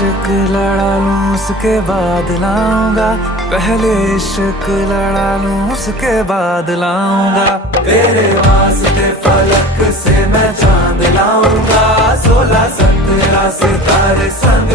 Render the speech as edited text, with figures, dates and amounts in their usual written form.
इश्क लड़ा लूं उसके बाद लाऊंगा, पहले इश्क लड़ा लूं उसके बाद लाऊंगा। तेरे वास्ते फलक से मैं चांद लाऊंगा, 16 17 सितारे संग